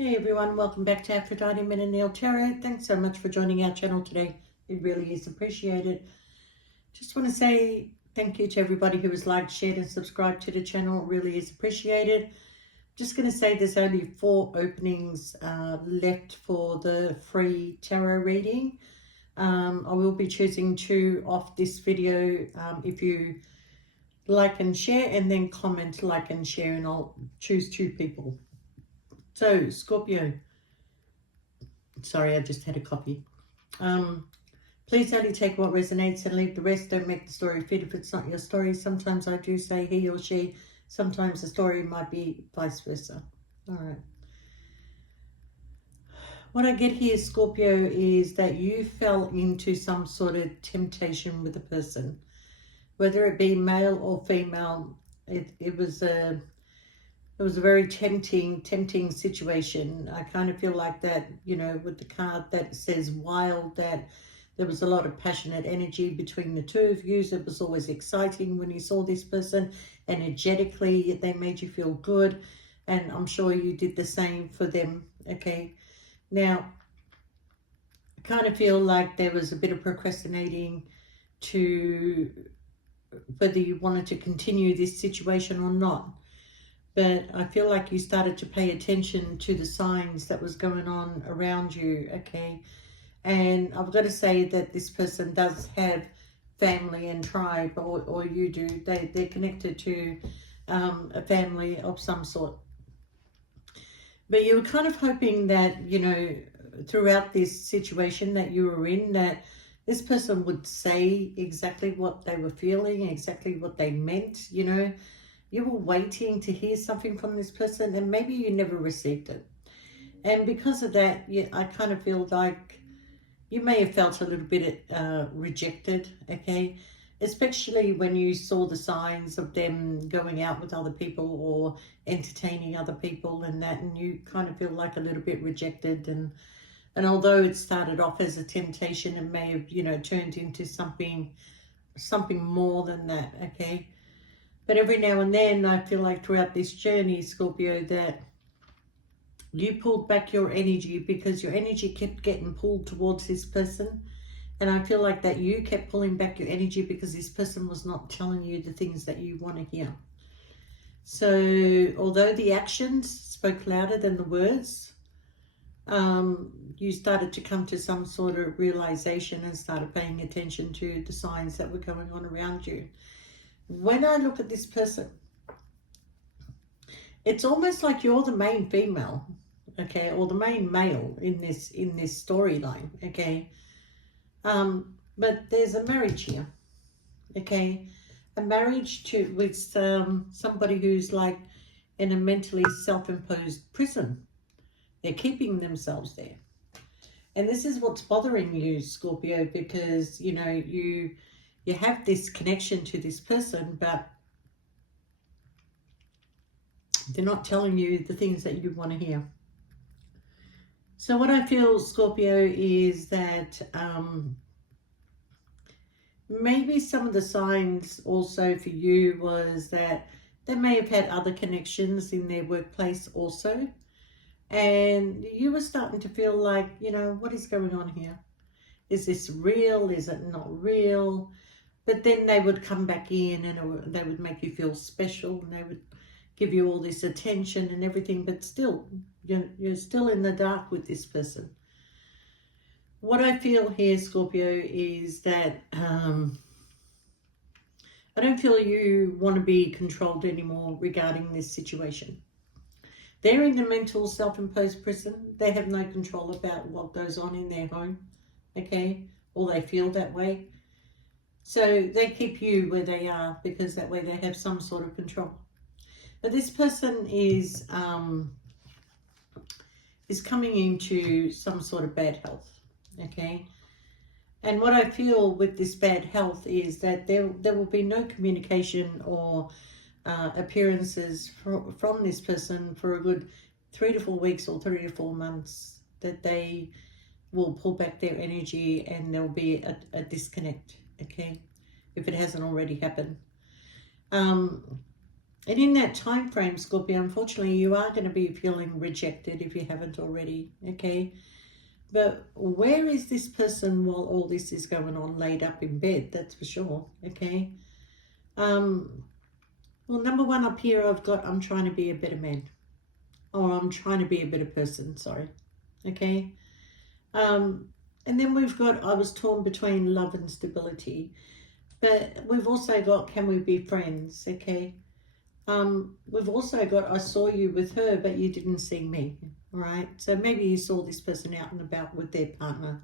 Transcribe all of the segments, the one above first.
Hey everyone, welcome back to Aphrodite Men and Neil Tarot. Thanks so much for joining our channel today. It really is appreciated. Just want to say thank you to everybody who has liked, shared and subscribed to the channel. It really is appreciated. Just going to say there's only 4 openings left for the free tarot reading. I will be choosing 2 off this video. If you like and share, and then comment, like and share, and I'll choose 2 people. So, Scorpio. Sorry, I just had a copy. Please only take what resonates and leave the rest. Don't make the story fit if it's not your story. Sometimes I do say he or she. Sometimes the story might be vice versa. All right. What I get here, Scorpio, is that you fell into some sort of temptation with a person. Whether it be male or female, it was a very tempting situation. I kind of feel like that, you know, with the card that says wild, that there was a lot of passionate energy between the two of you. It was always exciting when you saw this person. Energetically, they made you feel good. And I'm sure you did the same for them, okay? Now, I kind of feel like there was a bit of procrastinating to whether you wanted to continue this situation or not. But I feel like you started to pay attention to the signs that was going on around you, okay? And I've got to say that this person does have family and tribe, or you do. They're connected to a family of some sort. But you were kind of hoping that, you know, throughout this situation that you were in, that this person would say exactly what they were feeling, exactly what they meant, you know. You were waiting to hear something from this person, and maybe you never received it. And because of that, I kind of feel like you may have felt a little bit rejected, okay? Especially when you saw the signs of them going out with other people or entertaining other people and that, and you kind of feel like a little bit rejected. And although it started off as a temptation, it may have, you know, turned into something more than that, okay? But every now and then, I feel like throughout this journey, Scorpio, that you pulled back your energy because your energy kept getting pulled towards this person. And I feel like that you kept pulling back your energy because this person was not telling you the things that you want to hear. So although the actions spoke louder than the words, you started to come to some sort of realization and started paying attention to the signs that were going on around you. When I look at this person, it's almost like you're the main female, okay, or the main male in this storyline, okay. But there's a marriage here, okay, a marriage with somebody who's like in a mentally self-imposed prison. They're keeping themselves there, and this is what's bothering you, Scorpio, because you know you have this connection to this person, but they're not telling you the things that you want to hear. So what I feel, Scorpio, is that maybe some of the signs also for you was that they may have had other connections in their workplace also. And you were starting to feel like, you know, what is going on here? Is this real? Is it not real? But then they would come back in and they would make you feel special, and they would give you all this attention and everything, but still, you're still in the dark with this person. What I feel here, Scorpio, is that I don't feel you want to be controlled anymore regarding this situation. They're in the mental self-imposed prison. They have no control about what goes on in their home, okay? Or they feel that way. So they keep you where they are because that way they have some sort of control. But this person is coming into some sort of bad health, okay? And what I feel with this bad health is that there will be no communication or appearances from this person for a good 3 to 4 weeks or 3 to 4 months, that they will pull back their energy and there'll be a disconnect, okay, if it hasn't already happened. And in that time frame, Scorpio, unfortunately, you are going to be feeling rejected if you haven't already, okay? But where is this person while all this is going on, laid up in bed? That's for sure, okay? Well, number one up here, I've got, I'm trying to be a better man. Or I'm trying to be a better person, sorry, okay? And then we've got, I was torn between love and stability. But we've also got, can we be friends, okay? We've also got, I saw you with her, but you didn't see me, all right? So maybe you saw this person out and about with their partner,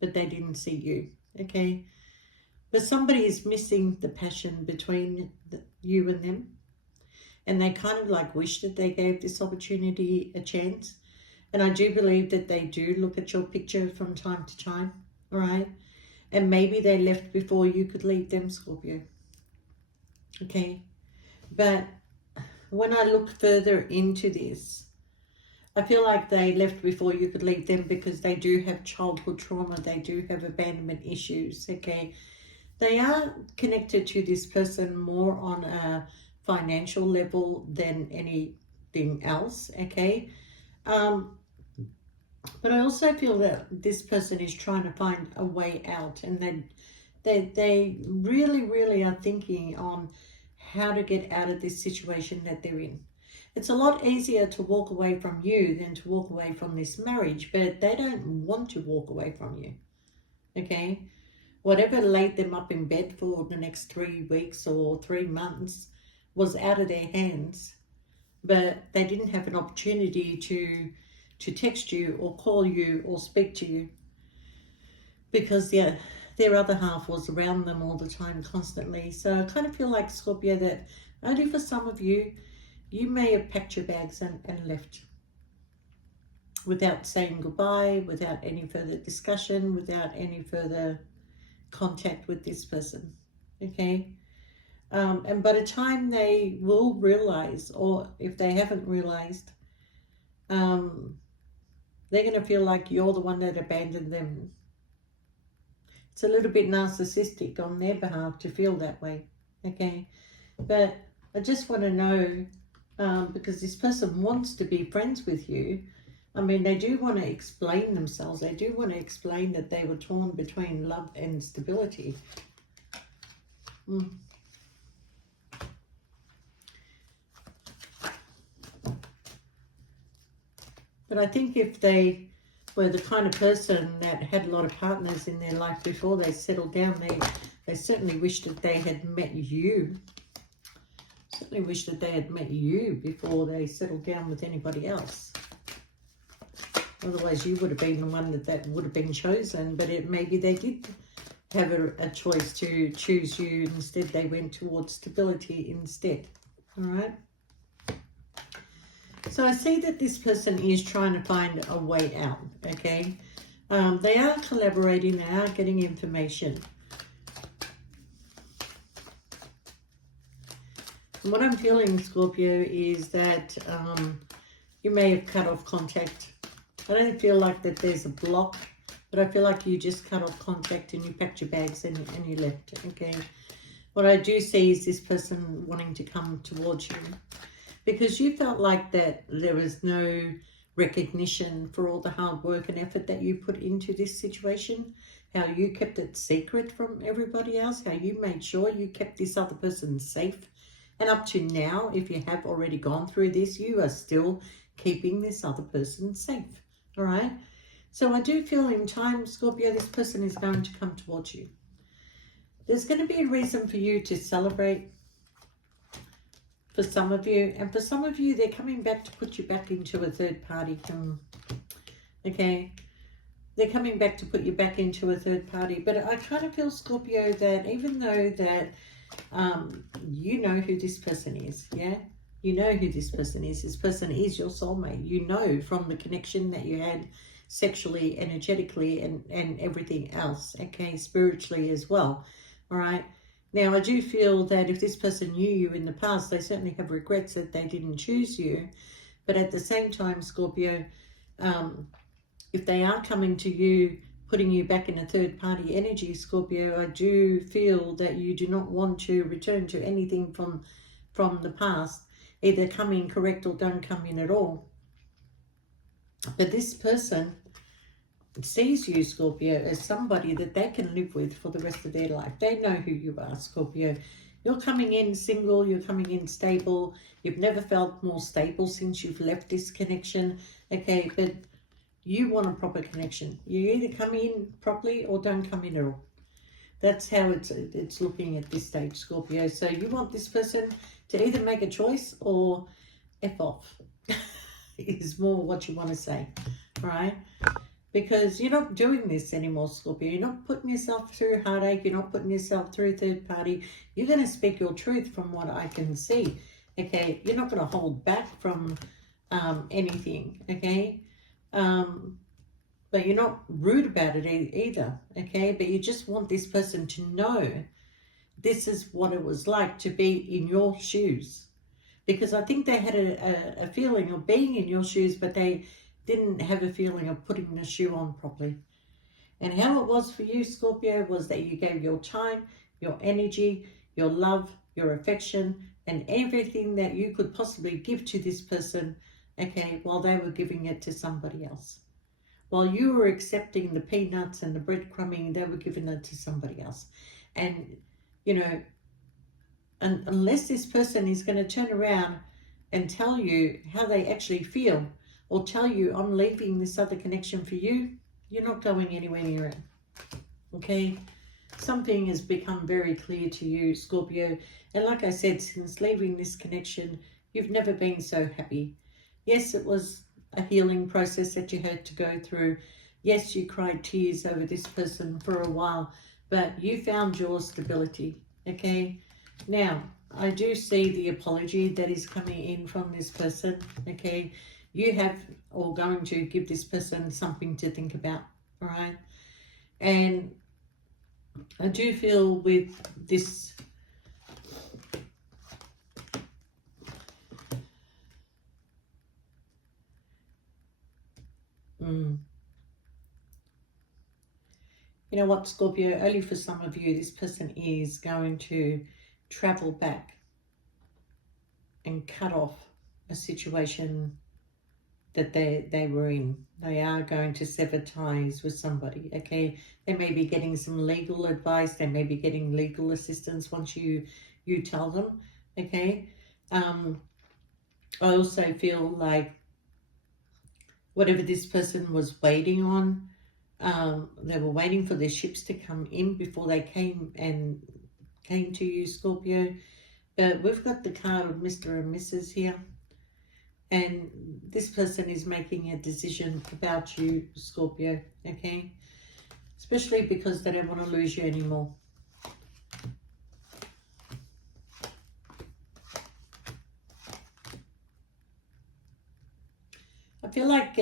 but they didn't see you, okay? But somebody is missing the passion between you and them, and they kind of like wish that they gave this opportunity a chance. And I do believe that they do look at your picture from time to time, all right? And maybe they left before you could leave them, Scorpio, okay? But when I look further into this, I feel like they left before you could leave them because they do have childhood trauma. They do have abandonment issues, okay? They are connected to this person more on a financial level than anything else, okay? But I also feel that this person is trying to find a way out, and they really, really are thinking on how to get out of this situation that they're in. It's a lot easier to walk away from you than to walk away from this marriage, but they don't want to walk away from you, okay? Whatever laid them up in bed for the next 3 weeks or 3 months was out of their hands, but they didn't have an opportunity to text you or call you or speak to you because their other half was around them all the time, constantly. So I kind of feel like, Scorpio, that only for some of you, you may have packed your bags and left without saying goodbye, without any further discussion, without any further contact with this person, okay? And by the time they will realize, or if they haven't realized, they're going to feel like you're the one that abandoned them. It's a little bit narcissistic on their behalf to feel that way, okay? But I just want to know, because this person wants to be friends with you. I mean, they do want to explain themselves. They do want to explain that they were torn between love and stability. But I think if they were the kind of person that had a lot of partners in their life before they settled down, they certainly wish that they had met you. Certainly wish that they had met you before they settled down with anybody else. Otherwise, you would have been the one that would have been chosen. But maybe they did have a choice to choose you. Instead, they went towards stability instead. All right? So I see that this person is trying to find a way out, okay? They are collaborating. They are getting information. And what I'm feeling, Scorpio, is that you may have cut off contact. I don't feel like that there's a block, but I feel like you just cut off contact and you packed your bags and you left, okay? What I do see is this person wanting to come towards you because you felt like that there was no recognition for all the hard work and effort that you put into this situation, how you kept it secret from everybody else, how you made sure you kept this other person safe. And up to now, if you have already gone through this, you are still keeping this other person safe. All right. So I do feel in time, Scorpio, this person is going to come towards you. There's going to be a reason for you to celebrate for some of you. And for some of you, they're coming back to put you back into a third party. Okay. They're coming back to put you back into a third party. But I kind of feel, Scorpio, that even though that you know who this person is, yeah? You know who this person is. This person is your soulmate. You know from the connection that you had sexually, energetically, and everything else, okay, spiritually as well, all right? Now, I do feel that if this person knew you in the past, they certainly have regrets that they didn't choose you. But at the same time, Scorpio, if they are coming to you, putting you back in a third-party energy, Scorpio, I do feel that you do not want to return to anything from from the past either come in correct or don't come in at all. But this person sees you, Scorpio, as somebody that they can live with for the rest of their life. They know who you are, Scorpio. You're coming in single, you're coming in stable. You've never felt more stable since you've left this connection, okay? But you want a proper connection. You either come in properly or don't come in at all. That's how it's looking at this stage, Scorpio. So you want this person to either make a choice or F off is more what you want to say, right? Because you're not doing this anymore, Scorpio. You're not putting yourself through heartache. You're not putting yourself through third party. You're going to speak your truth from what I can see, okay? You're not going to hold back from anything, okay? But you're not rude about it either, okay? But you just want this person to know this is what it was like to be in your shoes. Because I think they had a feeling of being in your shoes, but they didn't have a feeling of putting the shoe on properly. And how it was for you, Scorpio, was that you gave your time, your energy, your love, your affection, and everything that you could possibly give to this person, okay, while they were giving it to somebody else. While you were accepting the peanuts and the breadcrumbing, they were giving it to somebody else. And, you know, unless this person is going to turn around and tell you how they actually feel, or tell you, I'm leaving this other connection for you, you're not going anywhere near it, okay? Something has become very clear to you, Scorpio. And like I said, since leaving this connection, you've never been so happy. Yes, it was a healing process that you had to go through. Yes, you cried tears over this person for a while, but you found your stability, okay? Now, I do see the apology that is coming in from this person, okay? You have, or going to give this person something to think about, all right? And I do feel with this, you know what, Scorpio, only for some of you, this person is going to travel back and cut off a situation that they were in. They are going to sever ties with somebody, okay? They may be getting some legal advice. They may be getting legal assistance once you tell them, okay? I also feel like whatever this person was waiting on, they were waiting for their ships to come in before they came to you, Scorpio. But we've got the card of Mr. and Mrs. here. And this person is making a decision about you, Scorpio, okay? Especially because they don't want to lose you anymore. I feel like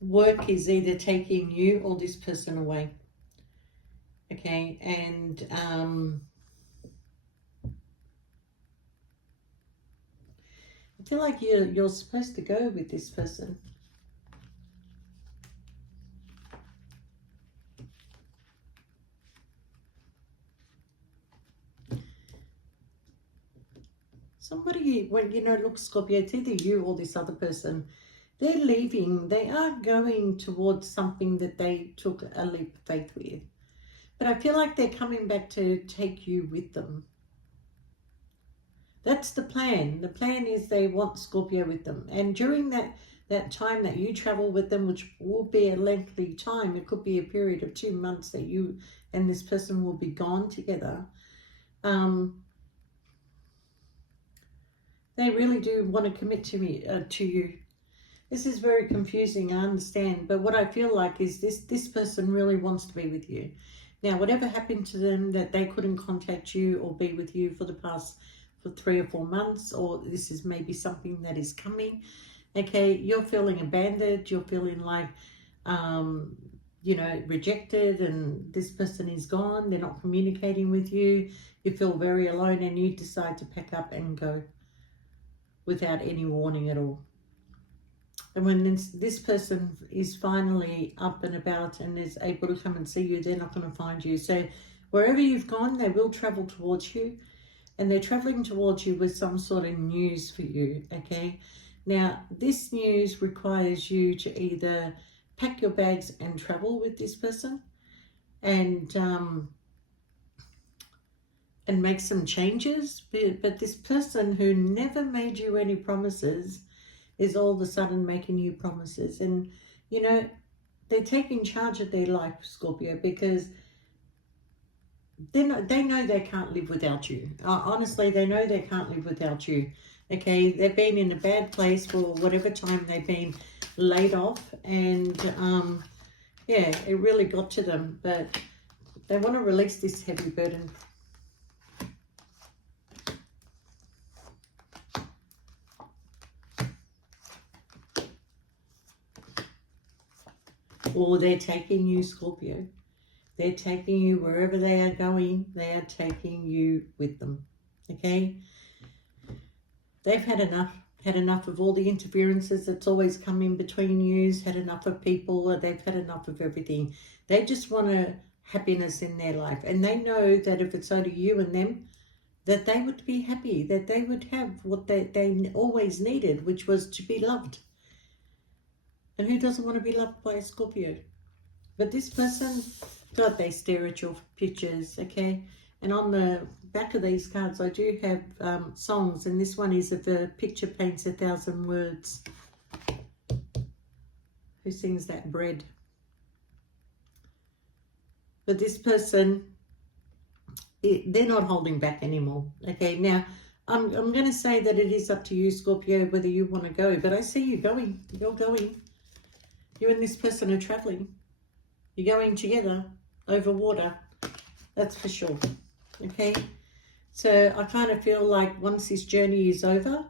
work is either taking you or this person away, okay? And I feel like you're supposed to go with this person. Somebody, when you know, look, Scorpio, it's either you or this other person. They're leaving. They are going towards something that they took a leap of faith with. But I feel like they're coming back to take you with them. That's the plan. The plan is they want Scorpio with them. And during that time that you travel with them, which will be a lengthy time, it could be a period of 2 months that you and this person will be gone together. They really do want to commit to you. This is very confusing, I understand. But what I feel like is this person really wants to be with you. Now, whatever happened to them that they couldn't contact you or be with you for 3 or 4 months, or this is maybe something that is coming, okay, you're feeling abandoned, you're feeling like, you know, rejected, and this person is gone, they're not communicating with you, you feel very alone, and you decide to pack up and go without any warning at all. And when this person is finally up and about and is able to come and see you, they're not going to find you. So wherever you've gone, they will travel towards you. and they're traveling towards you with some sort of news for you, okay? Now, this news requires you to either pack your bags and travel with this person and make some changes. But this person who never made you any promises is all of a sudden making you promises. And, you know, they're taking charge of their life, Scorpio, because they know they can't live without you. Honestly, they know they can't live without you. Okay, they've been in a bad place for whatever time they've been laid off, and yeah, it really got to them. But they want to release this heavy burden. Or they're taking you, Scorpio. They're taking you wherever they are going. They are taking you with them. Okay? They've had enough of all the interferences that's always come in between you, had enough of people, they've had enough of everything. They just want a happiness in their life. And they know that if it's only you and them, that they would be happy, that they would have what they always needed, which was to be loved. And who doesn't want to be loved by a Scorpio? But this person, God, they stare at your pictures, okay? And on the back of these cards, I do have songs, and this one is "If a Picture Paints 1,000 Words." Who sings that? Bread. But this person, they're not holding back anymore, okay? Now, I'm going to say that it is up to you, Scorpio, whether you want to go. But I see you going. You're going. You and this person are traveling. You're going together over water. That's for sure. Okay? So I kind of feel like once this journey is over,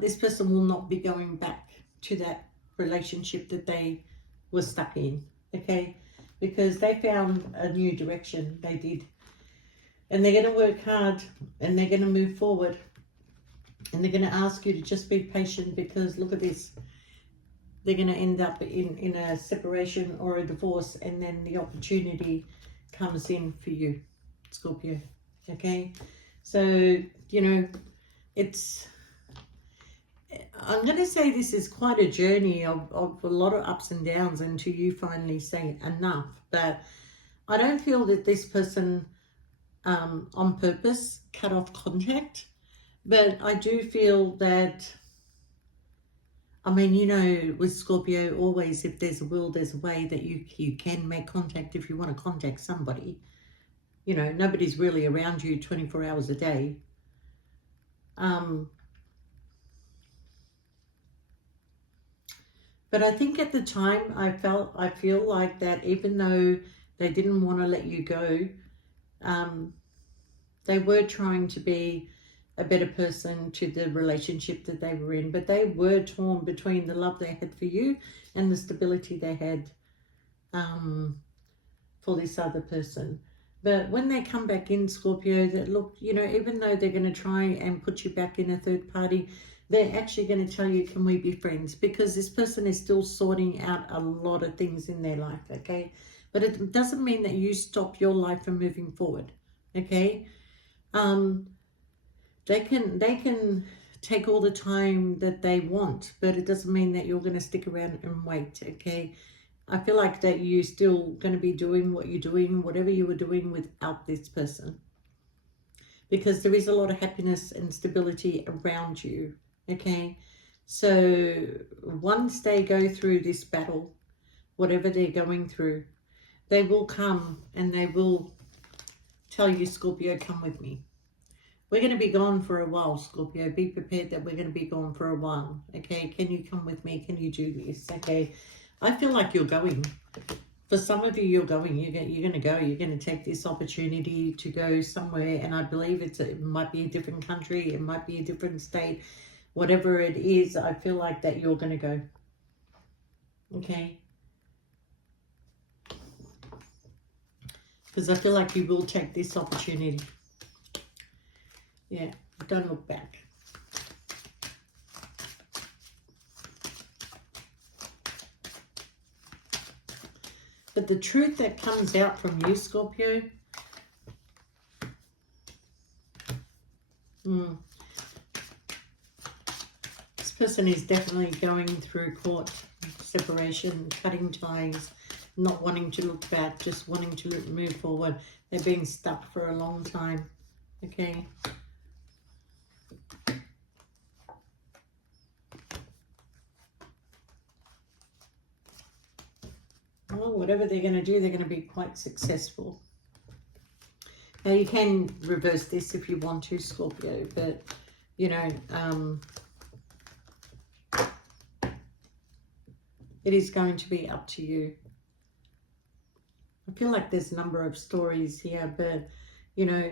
this person will not be going back to that relationship that they were stuck in. Okay? Because they found a new direction. They did. And they're going to work hard and they're going to move forward. And they're going to ask you to just be patient, because look at this. They're going to end up in a separation or a divorce, and then the opportunity comes in for you, Scorpio. Okay? So, you know, I'm going to say this is quite a journey of a lot of ups and downs until you finally say enough. But I don't feel that this person on purpose cut off contact. But I do feel that, I mean, you know, with Scorpio, always if there's a will, there's a way that you can make contact if you want to contact somebody. You know, nobody's really around you 24 hours a day. But I think at the time I feel like that even though they didn't want to let you go, they were trying to be a better person to the relationship that they were in, but they were torn between the love they had for you and the stability they had for this other person. But when they come back in, Scorpio, that look, you know, even though they're going to try and put you back in a third party, they're actually going to tell you, can we be friends? Because this person is still sorting out a lot of things in their life, okay? But it doesn't mean that you stop your life from moving forward, okay? They can take all the time that they want, but it doesn't mean that you're going to stick around and wait, okay? I feel like that you're still going to be doing what you're doing, whatever you were doing without this person. Because there is a lot of happiness and stability around you, okay? So once they go through this battle, whatever they're going through, they will come and they will tell you, Scorpio, come with me. We're going to be gone for a while, Scorpio. Be prepared that we're going to be gone for a while, okay? Can you come with me? Can you do this, okay? I feel like you're going. For some of you, you're going. You're going to go. You're going to take this opportunity to go somewhere, and I believe it might be a different country. It might be a different state. Whatever it is, I feel like that you're going to go, okay? Because I feel like you will take this opportunity. Yeah, don't look back. But the truth that comes out from you, Scorpio, Mm. This person is definitely going through court, separation, cutting ties, not wanting to look back, just wanting to move forward. They're being stuck for a long time. Okay. Well, whatever they're going to do, they're going to be quite successful. Now, you can reverse this if you want to, Scorpio, but, you know, it is going to be up to you. I feel like there's a number of stories here, but, you know,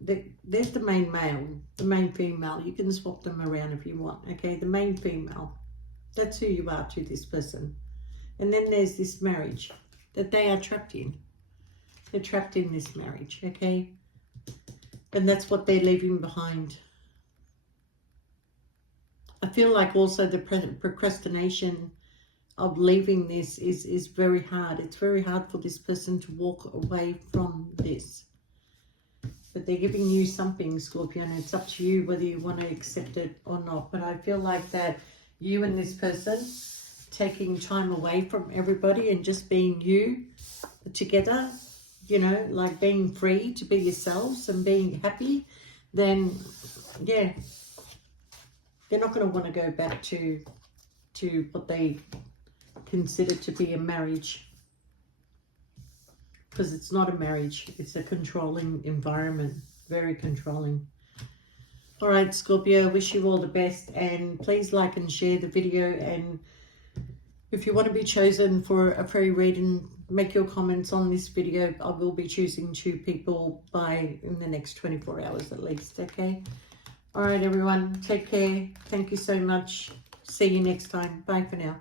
there's the main male, the main female. You can swap them around if you want, okay? The main female, that's who you are to this person. And then there's this marriage that they are trapped in. They're trapped in this marriage, okay? And that's what they're leaving behind. I feel like also the procrastination of leaving this is very hard. It's very hard for this person to walk away from this. But they're giving you something, Scorpio, and it's up to you whether you want to accept it or not. But I feel like that you and this person taking time away from everybody and just being you together, you know, like being free to be yourselves and being happy, then, yeah, they're not going to want to go back to what they consider to be a marriage. Because it's not a marriage. It's a controlling environment. Very controlling. All right, Scorpio, wish you all the best. And please like and share the video. And if you want to be chosen for a free reading, make your comments on this video. I will be choosing 2 people in the next 24 hours at least, okay? All right, everyone. Take care. Thank you so much. See you next time. Bye for now.